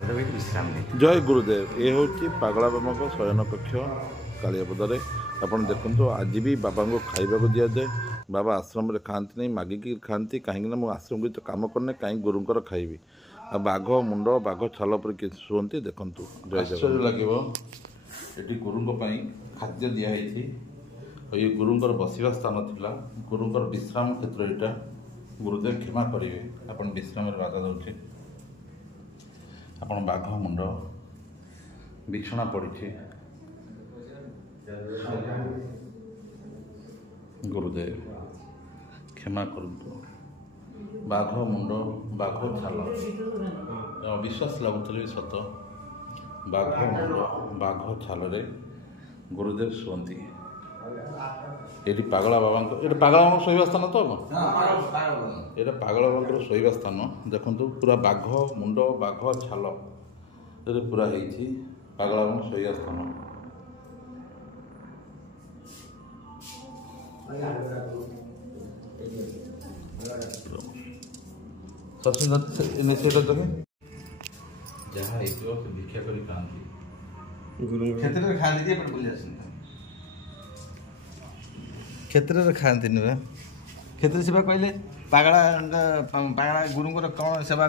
विश्राम जय गुरुदेव। ये हूँ पागला बाबा को शयन कक्ष कालियापदारे। आप देखो आज भी बाबा को खाइबा दि जाए। बाबा आश्रम खाती नहीं, मागिकी खाती कहीं आश्रम तो कम करने कहीं गुरुंर खाइबी। बाघ मुंड बाघ छाल पर शुंती देखु। आश्चर्य लगे ये गुरु खाद्य दिखाई। ये गुरुंर बसवा स्थान था, गुरुंर विश्राम क्षेत्र यहाँ। गुरुदेव क्षमा करेंगे, आप विश्राम बाधा दौचे। आपण बाघ मुंड बिछना पड़ी। गुरुदेव क्षमा करतु। बाघ मुंड बाघ छाल अविश्वास लगुले भी सत। बाघ मुंड बाघ छाल गुरुदेव शुंती। ये पागला बाबा ये पागला बाबा शोवा स्थान तो ये पागला बाबा शोवा स्थान देखु। पूरा बाघ मुंड बाघ छाल पूरा है पागला बाबा शोवा स्थान। जहाँ भिक्षा कर खाती खाती क्षेत्र खाती नुहे क्षेत्र सेवा कहले पागला गुरु कौन सेवा।